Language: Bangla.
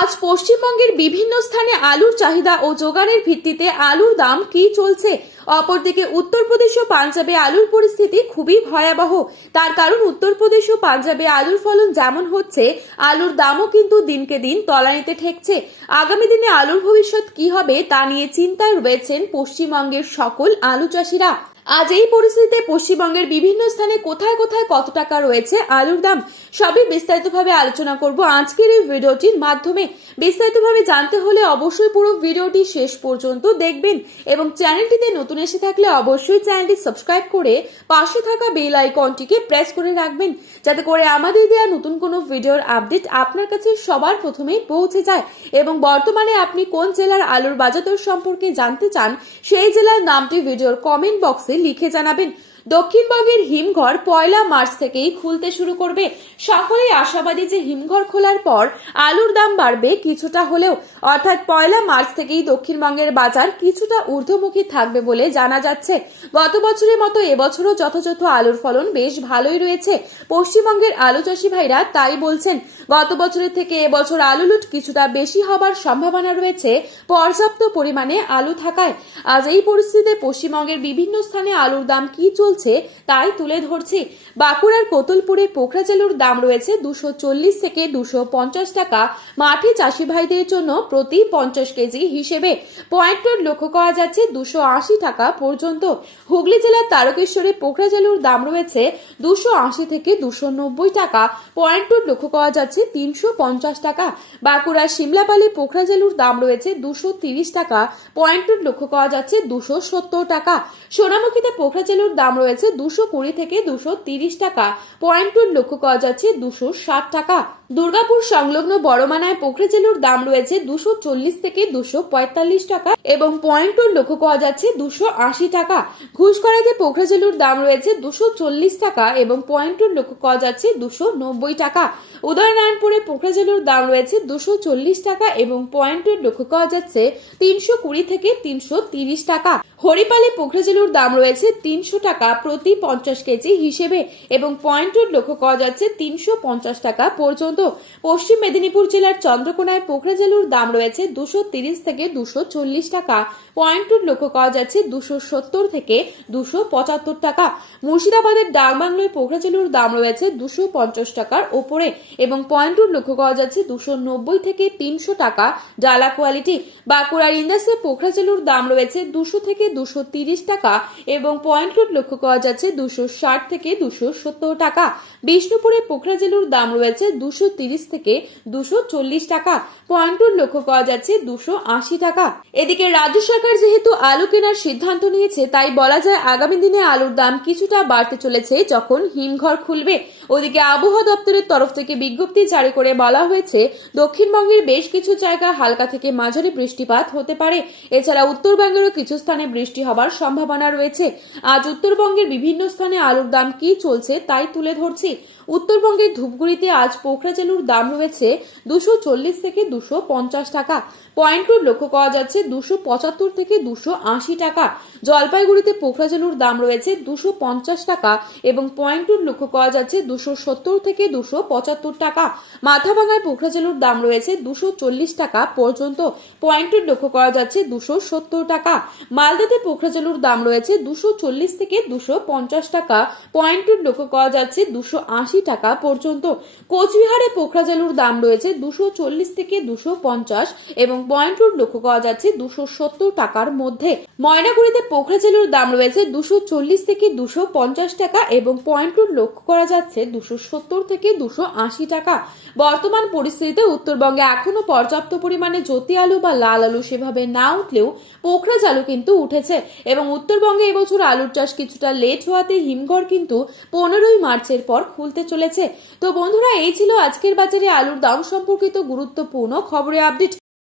আজ পশ্চিমবঙ্গের বিভিন্ন স্থানে আলুর চাহিদা ও যোগানের ভিত্তিতে আলুর দাম কি চলছে। অপরদিকে উত্তরপ্রদেশ ও পাঞ্জাবে আলুর পরিস্থিতি খুবই ভয়াবহ। তার কারণ উত্তরপ্রদেশ ও পাঞ্জাবে আলুর ফলন যেমন হচ্ছে, আলুর দামও কিন্তু দিনকে দিন তলানিতে ঠেকছে। আগামী দিনে আলুর ভবিষ্যৎ কি হবে তা নিয়ে চিন্তায় রয়েছেন পশ্চিমবঙ্গের সকল আলু চাষিরা। আজ এই পরিস্থিতিতে পশ্চিমবঙ্গের বিভিন্ন স্থানে কোথায় কোথায় কত টাকা রয়েছে আলুর দাম সবই বিস্তারিতভাবে আলোচনা করব আজকের এই ভিডিওটির মাধ্যমে। বিস্তারিতভাবে জানতে হলে অবশ্যই পুরো ভিডিওটি শেষ পর্যন্ত দেখবেন এবং চ্যানেলটিতে নতুন এসে থাকলে অবশ্যই চ্যানেলটি সাবস্ক্রাইব করে পাশে থাকা বেল আইকনটিকে প্রেস করে রাখবেন, যাতে করে আমাদের দেওয়া নতুন কোনো ভিডিওর আপডেট আপনার কাছে সবার প্রথমেই পৌঁছে যায়। এবং বর্তমানে আপনি কোন জেলার আলুর বাজারদর সম্পর্কে জানতে চান, সেই জেলার নামটি ভিডিওর কমেন্ট বক্সে লিখে জানাবেন। দক্ষিণবঙ্গের হিমঘর 1 মার্চ থেকেই খুলতে শুরু করবে। সকলেই আশাবাদী যে হিমঘর খোলার পর আলুর দাম বাড়বে কিছুটা হলেও, অর্থাৎ 1 মার্চ থেকেই দক্ষিণবঙ্গের বাজার কিছুটা ঊর্ধ্বমুখী থাকবে বলে জানা যাচ্ছে। গত বছরের মতো এবছরও যথাযথ আলুর ফলন বেশ ভালোই রয়েছে। পশ্চিমবঙ্গের আলু চাষি ভাইরা তাই বলছেন। গত বছরের থেকে এবছর আলু লুট কিছুটা বেশি হবার সম্ভাবনা রয়েছে পর্যাপ্ত পরিমাণে আলু থাকায়। আজ এই পরিস্থিতিতে পশ্চিমবঙ্গের বিভিন্ন স্থানে আলুর দাম কি চলছে তাই তুলে ধরছি। বাঁকুড়ার কোতলপুরে পোখরাজ দাম রয়েছে 240 থেকে 250 টাকা। মাঠে চাষি ভাইদের জন্য প্রতি 50 কেজি হিসেবে পয়েন্ট লক্ষ্য করা যাচ্ছে 280 টাকা পর্যন্ত। হুগলি জেলার তারকেশ্বরে পোখরাজ দাম রয়েছে 280 থেকে 290 টাকা। পয়েন্ট লক্ষ্য করা যাচ্ছে 350 টাকা। বাঁকুড়ার সিমলাপালে পোখরাজ দাম রয়েছে 230 টাকা। পয়েন্ট লক্ষ্য করা যাচ্ছে 270 টাকা। সোনামুখীতে পোখরাজ দাম রয়েছে 220 থেকে 230 টাকা। পয়েন্ট লক্ষ্য করা যাচ্ছে 260 টাকা। দুর্গাপুর সংলগ্ন বড়মানায় পোখরাজ দাম রয়েছে 240 থেকে 245 টাকা এবং পয়েন্ট লক্ষ্য করা যাচ্ছে 280 টাকা। ঘুষকরাতে পোখরাজ দাম রয়েছে 240 টাকা এবং পয়েন্ট লক্ষ্য করা যাচ্ছে 290 টাকা। উদয়নারায়ণপুরে পোখরাজ দাম রয়েছে 240 টাকা এবং পয়েন্ট লক্ষ্য করা যাচ্ছে 320 থেকে 330 টাকা। হরিপালে পোখরাজ দাম রয়েছে 300 টাকা প্রতি 50 কেজি হিসেবে এবং পয়েন্ট লক্ষ্য করা যাচ্ছে 350 টাকা পর্যন্ত। পশ্চিম মেদিনীপুর জেলার চন্দ্রকোনায় পোখরাজ দাম রয়েছে 230 থেকে 240 টাকা। পয়েন্ট লক্ষ্য করা যাচ্ছে 270 থেকে 275 টাকা। মুর্শিদাবাদের ডাকবাংলোয় পোখরাজ দাম রয়েছে 250 টাকার ওপরে এবং পয়েন্ট লক্ষ্য করা যাচ্ছে 290 থেকে 300 টাকা ডালা কোয়ালিটি। বাঁকুড়ার ইন্দাসে পোখরাজ দাম রয়েছে 200 থেকে 230 টাকা এবং পয়েন্ট লক্ষ্য করা যাচ্ছে 260 থেকে 270 টাকা। বিষ্ণুপুরে পোখরাজ দাম রয়েছে 230 থেকে 240 টাকা। পয়েন্ট লক্ষ্য করা যাচ্ছে 280 টাকা। এদিকে রাজ্য সরকার যেহেতু আলু কেনার সিদ্ধান্ত নিয়েছে, তাই বলা যায় আগামী দিনে আলুর দাম কিছুটা বাড়তে চলেছে যখন হিমঘর খুলবে। ওদিকে আবহাওয়া দপ্তরের তরফ থেকে বিজ্ঞপ্তি জারি করে বলা হয়েছে দক্ষিণবঙ্গের বেশ কিছু জায়গায় হালকা থেকে মাঝারি বৃষ্টিপাত হতে পারে। এছাড়া উত্তরবঙ্গেরও কিছু স্থানে বৃষ্টি হবার সম্ভাবনা রয়েছে। আজ উত্তরবঙ্গের বিভিন্ন স্থানে আলুর দাম কি চলছে তাই তুলে ধরছি। উত্তরবঙ্গের ধূপগুড়িতে আজ পোখরাজ দাম রয়েছে 240 থেকে 250 টাকা। পয়েন্ট লক্ষ্য করা যাচ্ছে 275 থেকে 280 টাকা। জলপাইগুড়িতে পোখরাজ দাম রয়েছে 250 টাকা এবং পয়েন্ট লক্ষ্য করা যাচ্ছে 270 থেকে 275 টাকা। মাথাভাঙায় পোখরাজ দাম রয়েছে 240 টাকা পর্যন্ত। পয়েন্ট লক্ষ্য করা যাচ্ছে 270 টাকা। মালদাতে পোখরাজ দাম রয়েছে 240 থেকে 250 টাকা। পয়েন্ট লক্ষ্য করা যাচ্ছে 280 টাকা পর্যন্ত। কোচবিহারে পোখরাজ দাম রয়েছে 240 থেকে 250 এবং পয়েন্ট লক্ষ্য করা যাচ্ছে 270 টাকার মধ্যে। ময়নাগুড়িতে পোখরাজ দাম রয়েছে 240 থেকে 250 টাকা এবং পয়েন্ট লক্ষ্য করা যাচ্ছে 270 থেকে 280 টাকা। বর্তমান পরিস্থিতিতে উত্তরবঙ্গে এখনো পর্যাপ্ত পরিমাণে জ্যোতি আলু বা লাল আলু সেভাবে না উঠলেও পোখরাজ আলু কিন্তু উঠেছে এবং উত্তরবঙ্গে এবছর আলুর চাষ কিছুটা লেট হওয়াতে হিমঘর কিন্তু 15 মার্চের পর খুলতে চলেছে। তো বন্ধুরা, এই ছিল আজকের বাজারে আলুর দাম সম্পর্কিত গুরুত্বপূর্ণ খবরের আপডেট।